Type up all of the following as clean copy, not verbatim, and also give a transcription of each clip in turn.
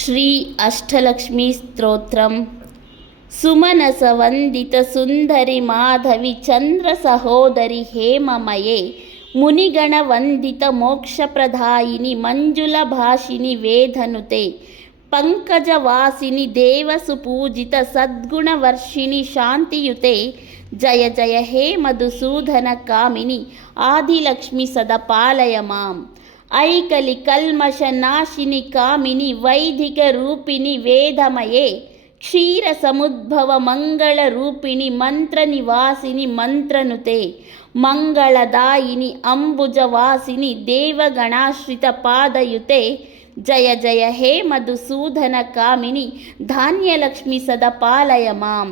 ಶ್ರೀ ಅಷ್ಟಲಕ್ಷ್ಮೀ ಸ್ತೋತ್ರಂ. ಸುಮನಸ ವಂದಿತ ಸುಂದರಿ ಮಾಧವಿ ಚಂದ್ರ ಸಹೋದರಿ ಹೇಮಮಯೇ, ಮುನಿಗಣ ವಂದಿತ ಮೋಕ್ಷಪ್ರದಾಯಿನಿ ಮಂಜುಳ ಭಾಷಿನಿ ವೇದನುತೆ, ಪಂಕಜವಾಸಿನಿ ದೇವಸುಪೂಜಿತ ಸದ್ಗುಣವರ್ಷಿಣಿ ಶಾಂತಿಯುತೆ, ಜಯ ಜಯ ಹೇ ಮಧುಸೂದನ ಕಾಮಿನಿ ಆದಿಲಕ್ಷ್ಮಿ ಸದಾ ಪಾಲಯ ಮಾಂ. ಐಕಲಿ ಕಲ್ಮಶ ನಾಶಿನಿ ಕಾಮಿನಿ ವೈದಿಕ ರೂಪಿಣಿ ವೇದಮಯೇ, ಕ್ಷೀರ ಸಮುದ್ಭವ ಮಂಗಳ ರೂಪಿಣಿ ಮಂತ್ರ ನಿವಾಸಿನಿ ಮಂತ್ರನುತೆ, ಮಂಗಳದಾಯಿನಿ ಅಂಬುಜವಾಸಿನಿ ದೇವಗಣಾಶ್ರಿತ ಪಾದಯುತೆ, ಜಯ ಜಯ ಹೇ ಮಧುಸೂದನ ಕಾಮಿನಿ ಧಾನ್ಯಲಕ್ಷ್ಮಿ ಸದಾ ಪಾಲಯ ಮಾಂ.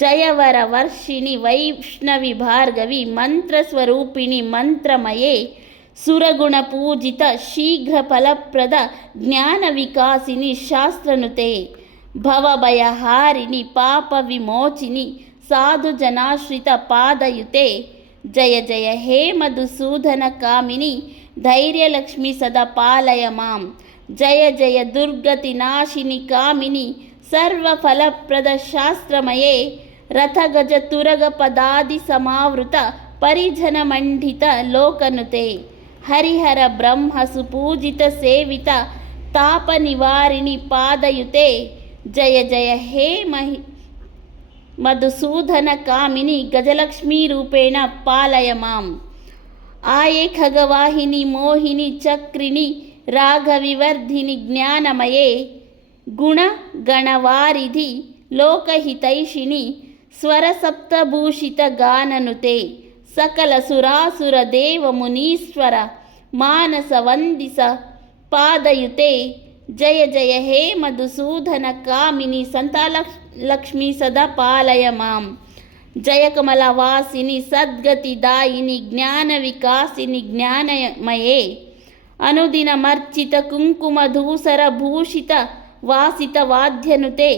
ಜಯವರ ವರ್ಷಿಣಿ ವೈಷ್ಣವಿ ಭಾರ್ಗವಿ ಮಂತ್ರಸ್ವರೂಪಿಣಿ ಮಂತ್ರಮಯೇ, ಸುರಗುಣ ಪೂಜಿತ ಶೀಘ್ರ ಫಲಪ್ರದ ಜ್ಞಾನ ವಿಕಾಸಿನಿ ಶಾಸ್ತ್ರನುತೆ, ಭವಭಯಹಾರಿಣಿ ಪಾಪ ವಿಮೋಚಿನಿ ಸಾಧು ಜನಾಶ್ರಿತ ಪಾದಯುತೆ, ಜಯ ಜಯ ಹೇ ಮಧುಸೂದನ ಕಾಮಿನಿ ಧೈರ್ಯಲಕ್ಷ್ಮಿ ಸದಾ ಪಾಲಯ ಮಾಂ. ಜಯ ಜಯ ದುರ್ಗತಿ ನಾಶಿನಿ ಕಾಮಿನಿ ಸರ್ವ ಫಲಪ್ರದ ಶಾಸ್ತ್ರಮಯೇ, ರಥಗಜ ತುರಗ ಪದಾದಿ ಸಮಾವೃತ ಪರಿಜನ ಮಂಡಿತ ಲೋಕನುತೆ, ಹರಿಹರ ಬ್ರಹ್ಮ ಸುಪೂಜಿತ ಸೇವಿತ ತಾಪ ನಿವಾರಿಣಿ ಪಾದಯುತೆ, ಜಯ ಜಯ ಹೇ ಮಧುಸೂದನ ಕಾಮಿನಿ ಗಜಲಕ್ಷ್ಮೀ ರೂಪೇಣ ಪಾಲಯ ಮಾಂ. ಆಯೇ ಖಗವಾಹಿನಿ ಮೋಹಿನಿ ಚಕ್ರಿಣಿ ರಾಗವಿವರ್ಧಿನಿ ಜ್ಞಾನಮಯೇ, ಗುಣ ಗಣವಾರಿಧಿ ಲೋಕಹಿತೈಷಿಣಿ ಸ್ವರಸಪ್ತಭೂಷಿತ ಗಾನನುತೆ, ಸಕಲ ಸುರಾಸುರ ದೇವ ಮುನೀಶ್ವರ ಮಾನಸ ವಂದಿಸ ಪಾದಯುತೆ, ಜಯ ಜಯ ಹೇ ಮಧುಸೂದನ ಕಾಮಿನಿ ಸಂತಾಲಕ್ಷ್ಮಿ ಸದಾ ಪಾಲಯ ಮಾಂ. ಜಯ ಕಮಲವಾಸಿನಿ ಸದ್ಗತಿದಾಯಿನಿ ಜ್ಞಾನ ವಿಕಾಸಿನಿ ಜ್ಞಾನಮಯೇ, ಅನುದಿನ ಮರ್ಚಿತ ಕುಂಕುಮ ಧೂಸರ ಭೂಷಿತ ವಾಸಿತ ವಾದ್ಯನುತೆ,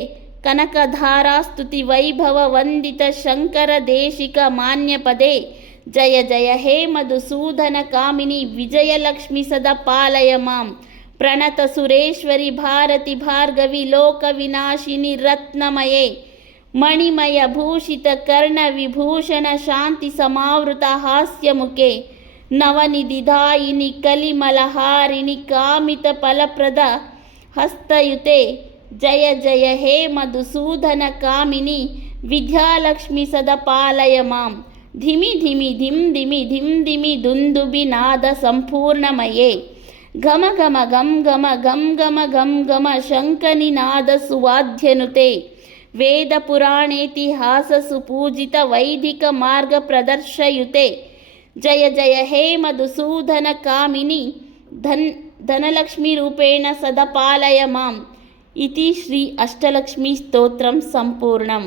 ಕನಕಧಾರಾಸ್ತುತಿ ವೈಭವ ವಂದಿತ ಶಂಕರ ದೇಶಿಕ ಮಾನ್ಯಪದೇ, ಜಯ ಜಯ ಹೇ ಮಧುಸೂದನ ಕಾಮಿನಿ ವಿಜಯಲಕ್ಷ್ಮಿ ಸದಾ ಪಾಲಯ ಮಾಂ. ಪ್ರಣತ ಸುರೇಶ್ವರಿ ಭಾರತಿ ಭಾರ್ಗವಿ ಲೋಕ ವಿನಾಶಿನಿ ರತ್ನಮಯೇ, ಮಣಿಮಯ ಭೂಷಿತ ಕರ್ಣ ವಿಭೂಷಣ ಶಾಂತಿ ಸಮಾವೃತ ಹಾಸ್ಯಮುಖೆ, ನವನಿಧಿದಾಯಿನಿ ಕಲಿಮಲಹಾರಿಣಿ ಕಾಮಿತ ಫಲಪ್ರದ ಹಸ್ತಯುತೆ, ಜಯ ಜಯ ಹೇ ಮಧುಸೂದನ ಕಾಮಿನಿ ವಿದ್ಯಾಲಕ್ಷ್ಮಿ ಸದಾ ಪಾಲಯ ಮಾಂ. ಧಿಮಿ ಧಿಮಿ ಧಿಂ ಧಿಮಿ ಧಿಂ ಧಿಮಿ ದುಂದುಬಿ ನಾದ ಸಂಪೂರ್ಣಮಯೇ, ಘಮ ಘಮ ಗಂ ಘಮ ಗಂ ಘಮ ಗಂ ಘಮ ಶಂಖನಿನಾದ ಸುವಾದ್ಯನುತೆ, ವೇದ ಪುರಾಣೇತಿಹಾಸ ಸುಪೂಜಿತ ವೈದಿಕ ಮಾರ್ಗ ಪ್ರದರ್ಶಯುತೆ, ಜಯ ಜಯ ಹೇ ಮಧುಸೂದನ ಕಾಮಿನಿ ಧನಲಕ್ಷ್ಮೀ ರೂಪೇಣ ಸದಾ ಪಾಲಯ ಮಾಂ. ಇತಿ ಶ್ರೀ ಅಷ್ಟಲಕ್ಷ್ಮೀ ಸ್ತೋತ್ರಂ ಸಂಪೂರ್ಣಂ.